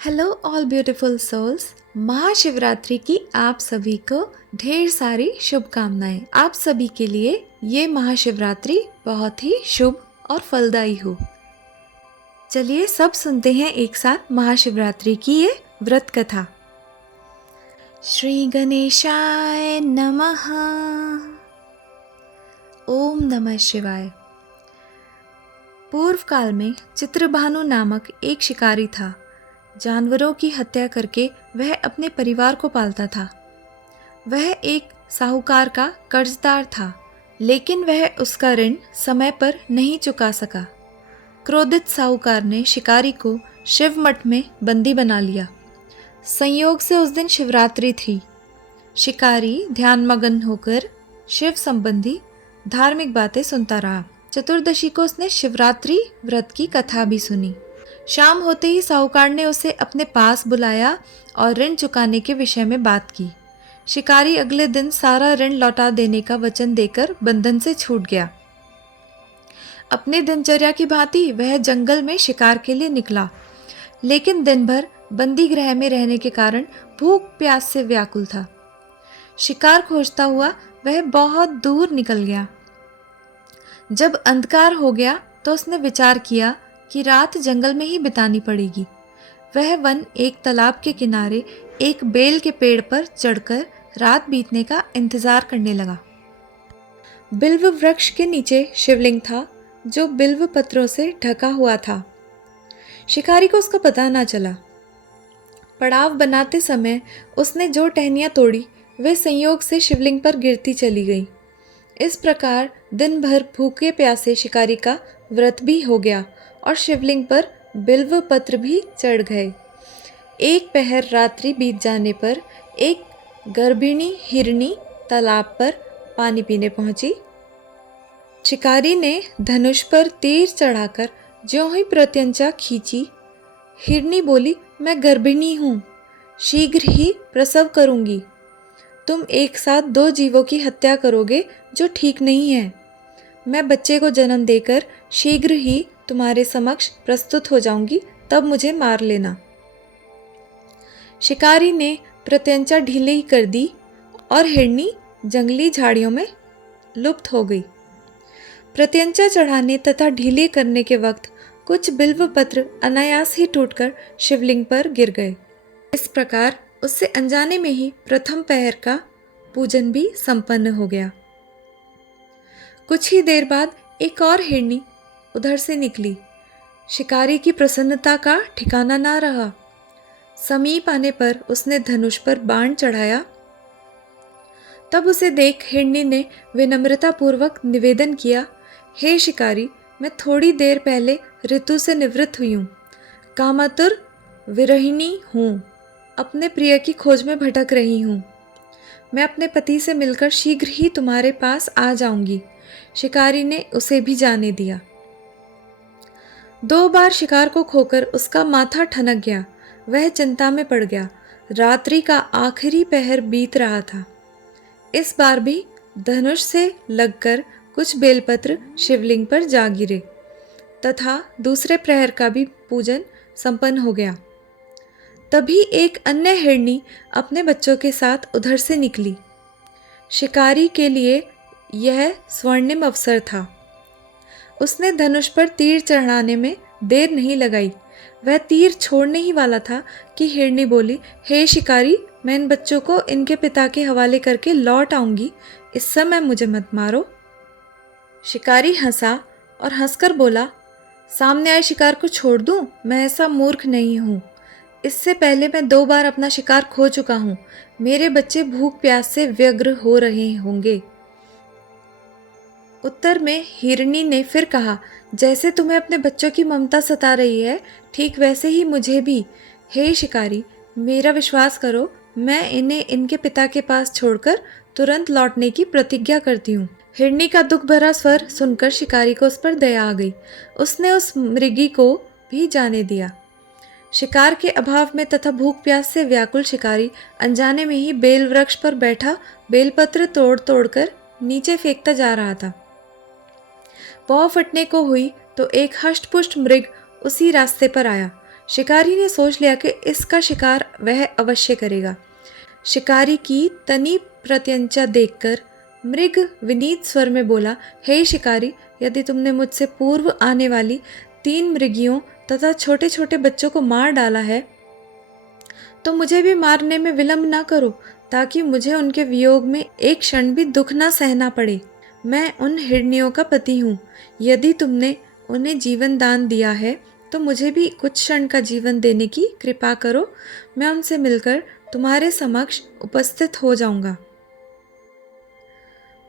Hello all beautiful souls. Mahashivratri की आप सभी को ढेर सारी शुभकामनाएं। आप सभी के लिए ये महाशिवरात्रि बहुत ही शुभ और फलदायी हो। चलिए सब सुनते हैं एक साथ महाशिवरात्रि की ये व्रत कथा। श्री गणेशाय नमः। ओम नमः शिवाय। पूर्व काल में चित्रभानु नामक एक शिकारी था। जानवरों की हत्या करके वह अपने परिवार को पालता था। वह एक साहूकार का कर्जदार था, लेकिन वह उसका ऋण समय पर नहीं चुका सका। क्रोधित साहूकार ने शिकारी को शिव मठ में बंदी बना लिया। संयोग से उस दिन शिवरात्रि थी। शिकारी ध्यानमग्न होकर शिव संबंधी धार्मिक बातें सुनता रहा। चतुर्दशी को उसने शिवरात्रि व्रत की कथा भी सुनी। शाम होते ही साहूकार ने उसे अपने पास बुलाया और ऋण चुकाने के विषय में बात की। शिकारी अगले दिन सारा ऋण लौटा देने का वचन देकर बंधन से छूट गया। अपने दिनचर्या की भांति वह जंगल में शिकार के लिए निकला, लेकिन दिन भर बंदी गृह में रहने के कारण भूख प्यास से व्याकुल था। शिकार खोजता हुआ वह बहुत दूर निकल गया। जब अंधकार हो गया तो उसने विचार किया कि रात जंगल में ही बितानी पड़ेगी। वह वन एक तालाब के किनारे एक बेल के पेड़ पर चढ़कर रात बीतने का इंतजार करने लगा। बिल्व वृक्ष के नीचे शिवलिंग था, जो बिल्व पत्रों से ढका हुआ था। शिकारी को उसका पता ना चला। पड़ाव बनाते समय उसने जो टहनियाँ तोड़ी वे संयोग से शिवलिंग पर गिरती चली गई। इस प्रकार दिन भर भूखे प्यासे शिकारी का व्रत भी हो गया और शिवलिंग पर बिल्व पत्र भी चढ़ गए। एक पहर रात्रि बीत जाने पर एक गर्भिणी हिरनी तालाब पर पानी पीने पहुंची। शिकारी ने धनुष पर तीर चढ़ाकर ज्यों ही प्रत्यंचा खींची, हिरनी बोली, मैं गर्भिणी हूँ, शीघ्र ही प्रसव करूंगी। तुम एक साथ दो जीवों की हत्या करोगे जो ठीक नहीं है। मैं बच्चे को जन्म देकर शीघ्र ही तुम्हारे समक्ष प्रस्तुत हो जाऊंगी, तब मुझे मार लेना। शिकारी ने प्रत्यंचा ढीली कर दी और हिरनी जंगली झाड़ियों में लुप्त हो गई। प्रत्यंचा चढ़ाने तथा ढीले करने के वक्त कुछ बिल्व पत्र अनायास ही टूटकर शिवलिंग पर गिर गए। इस प्रकार उससे अनजाने में ही प्रथम पहर का पूजन भी संपन्न हो गया। कुछ ही देर बाद एक और हिरनी उधर से निकली। शिकारी की प्रसन्नता का ठिकाना ना रहा। समीप आने पर उसने धनुष पर बाण चढ़ाया। तब उसे देख हिरनी ने विनम्रता पूर्वक निवेदन किया, हे शिकारी, मैं थोड़ी देर पहले ऋतु से निवृत्त हुई हूँ, कामातुर विरहिणी हूँ, अपने प्रिय की खोज में भटक रही हूँ। मैं अपने पति से मिलकर शीघ्र ही तुम्हारे पास आ जाऊंगी। शिकारी ने उसे भी जाने दिया। 2 बार शिकार को खोकर उसका माथा ठनक गया। वह चिंता में पड़ गया। रात्रि का आखिरी पहर बीत रहा था। इस बार भी धनुष से लगकर कुछ बेलपत्र शिवलिंग पर जा गिरे तथा दूसरे प्रहर का भी पूजन संपन्न हो गया। तभी एक अन्य हिरनी अपने बच्चों के साथ उधर से निकली। शिकारी के लिए यह स्वर्णिम अवसर था। उसने धनुष पर तीर चढ़ाने में देर नहीं लगाई। वह तीर छोड़ने ही वाला था कि हिरनी बोली, हे शिकारी, मैं इन बच्चों को इनके पिता के हवाले करके लौट आऊंगी, इस समय मुझे मत मारो। शिकारी हंसा और हंसकर बोला, सामने आए शिकार को छोड़ दूं? मैं ऐसा मूर्ख नहीं हूँ। इससे पहले मैं 2 बार अपना शिकार खो चुका हूँ। मेरे बच्चे भूख प्यास से व्यग्र हो रहे होंगे। उत्तर में हिरनी ने फिर कहा, जैसे तुम्हें अपने बच्चों की ममता सता रही है, ठीक वैसे ही मुझे भी। हे शिकारी, मेरा विश्वास करो, मैं इन्हें इनके पिता के पास छोड़कर तुरंत लौटने की प्रतिज्ञा करती हूँ। हिरनी का दुख भरा स्वर सुनकर शिकारी को उस पर दया आ गई। उसने उस मृगी को भी जाने दिया। शिकार के अभाव में तथा भूख प्यास से व्याकुल शिकारी अनजाने में ही बेल वृक्ष पर बैठा बेलपत्र तोड़ तोड़कर नीचे फेंकता जा रहा था। पौ फटने को हुई तो एक हष्टपुष्ट मृग उसी रास्ते पर आया। शिकारी ने सोच लिया कि इसका शिकार वह अवश्य करेगा। शिकारी की तनी प्रत्यंचा देखकर मृग विनीत स्वर में बोला, हे शिकारी, यदि तुमने मुझसे पूर्व आने वाली 3 मृगियों तथा छोटे छोटे बच्चों को मार डाला है तो मुझे भी मारने में विलंब न करो, ताकि मुझे उनके वियोग में एक क्षण भी दुख न सहना पड़े। मैं उन हिरनियों का पति हूँ। यदि तुमने उन्हें जीवन दान दिया है तो मुझे भी कुछ क्षण का जीवन देने की कृपा करो। मैं उनसे मिलकर तुम्हारे समक्ष उपस्थित हो जाऊंगा।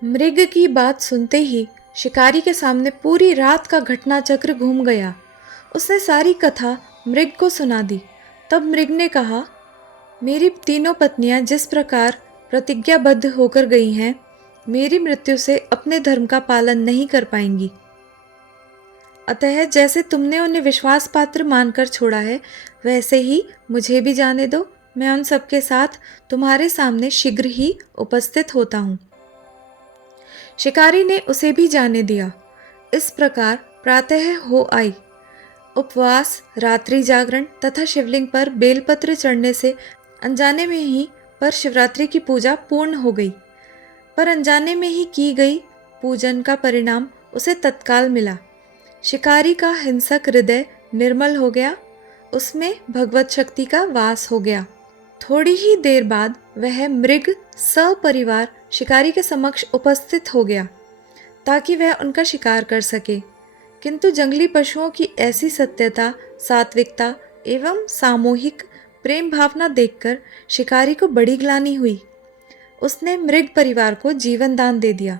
मृग की बात सुनते ही शिकारी के सामने पूरी रात का घटना चक्र घूम गया। उसने सारी कथा मृग को सुना दी। तब मृग ने कहा, मेरी तीनों पत्नियां जिस प्रकार प्रतिज्ञाबद्ध होकर गई हैं, मेरी मृत्यु से अपने धर्म का पालन नहीं कर पाएंगी। अतः जैसे तुमने उन्हें विश्वास पात्र मानकर छोड़ा है, वैसे ही मुझे भी जाने दो। मैं उन सबके साथ तुम्हारे सामने शीघ्र ही उपस्थित होता हूँ। शिकारी ने उसे भी जाने दिया। इस प्रकार प्रातः हो आई। उपवास, रात्रि जागरण तथा शिवलिंग पर बेलपत्र चढ़ने से अनजाने में ही पर शिवरात्रि की पूजा पूर्ण हो गई। पर अनजाने में ही की गई पूजन का परिणाम उसे तत्काल मिला। शिकारी का हिंसक हृदय निर्मल हो गया, उसमें भगवत शक्ति का वास हो गया। थोड़ी ही देर बाद वह मृग सपरिवार शिकारी के समक्ष उपस्थित हो गया, ताकि वह उनका शिकार कर सके। किंतु जंगली पशुओं की ऐसी सत्यता, सात्विकता एवं सामूहिक प्रेम भावना देखकर शिकारी को बड़ी ग्लानि हुई। उसने मृग परिवार को जीवन दान दे दिया।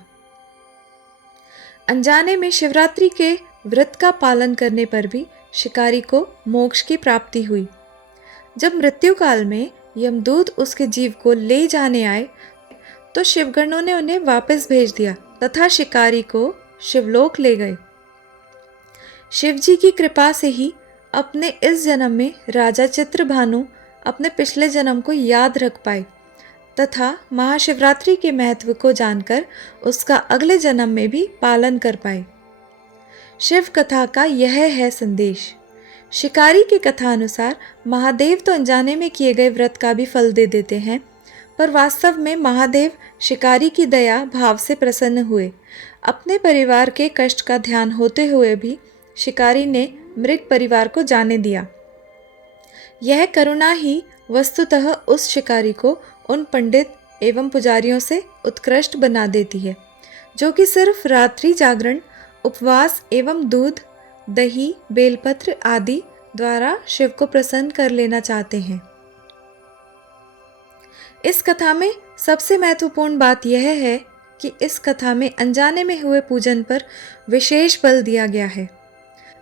अनजाने में शिवरात्रि के व्रत का पालन करने पर भी शिकारी को मोक्ष की प्राप्ति हुई। जब मृत्यु काल में यमदूत उसके जीव को ले जाने आए तो शिवगणों ने उन्हें वापस भेज दिया तथा शिकारी को शिवलोक ले गए। शिवजी की कृपा से ही अपने इस जन्म में राजा चित्रभानु अपने पिछले जन्म को याद रख पाए तथा महाशिवरात्रि के महत्व को जानकर उसका अगले जन्म में भी पालन कर पाए। शिव कथा का यह है संदेश। शिकारी की कथा अनुसार महादेव तो अनजाने में किए गए व्रत का भी फल दे देते हैं, पर वास्तव में महादेव शिकारी की दया भाव से प्रसन्न हुए। अपने परिवार के कष्ट का ध्यान होते हुए भी शिकारी ने मृग परिवार को जाने दिया। यह करुणा ही वस्तुतः उस शिकारी को उन पंडित एवं पुजारियों से उत्कृष्ट बना देती है, जो कि सिर्फ रात्रि जागरण, उपवास एवं दूध, दही, बेलपत्र आदि द्वारा शिव को प्रसन्न कर लेना चाहते हैं। इस कथा में सबसे महत्वपूर्ण बात यह है कि इस कथा में अनजाने में हुए पूजन पर विशेष बल दिया गया है।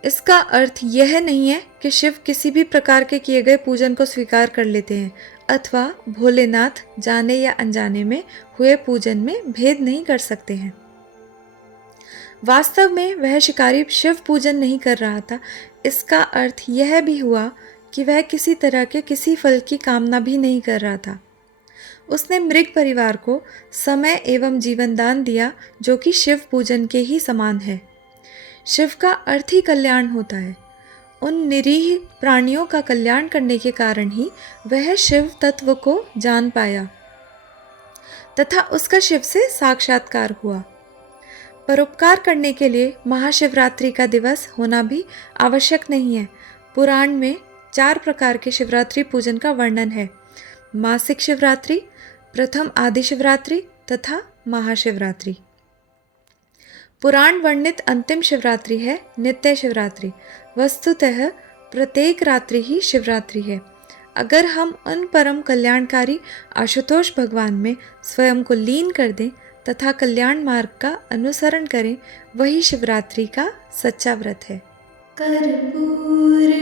इसका अर्थ यह नहीं है कि शिव किसी भी प्रकार के किए गए पूजन को स्वीकार कर लेते हैं अथवा भोलेनाथ जाने या अनजाने में हुए पूजन में भेद नहीं कर सकते हैं। वास्तव में वह शिकारी शिव पूजन नहीं कर रहा था। इसका अर्थ यह भी हुआ कि वह किसी तरह के किसी फल की कामना भी नहीं कर रहा था। उसने मृग परिवार को समय एवं जीवन दान दिया, जो कि शिव पूजन के ही समान है। शिव का अर्थ ही कल्याण होता है। उन निरीह प्राणियों का कल्याण करने के कारण ही वह शिव तत्व को जान पाया तथा उसका शिव से साक्षात्कार हुआ। परोपकार करने के लिए महाशिवरात्रि का दिवस होना भी आवश्यक नहीं है। पुराण में 4 प्रकार के शिवरात्रि पूजन का वर्णन है: मासिक शिवरात्रि, प्रथम आदि शिवरात्रि तथा महाशिवरात्रि। पुराण वर्णित अंतिम शिवरात्रि है नित्य शिवरात्रि। वस्तुतः प्रत्येक रात्रि ही शिवरात्रि है। अगर हम उन परम कल्याणकारी आशुतोष भगवान में स्वयं को लीन कर दें तथा कल्याण मार्ग का अनुसरण करें, वही शिवरात्रि का सच्चा व्रत है। कर्पूर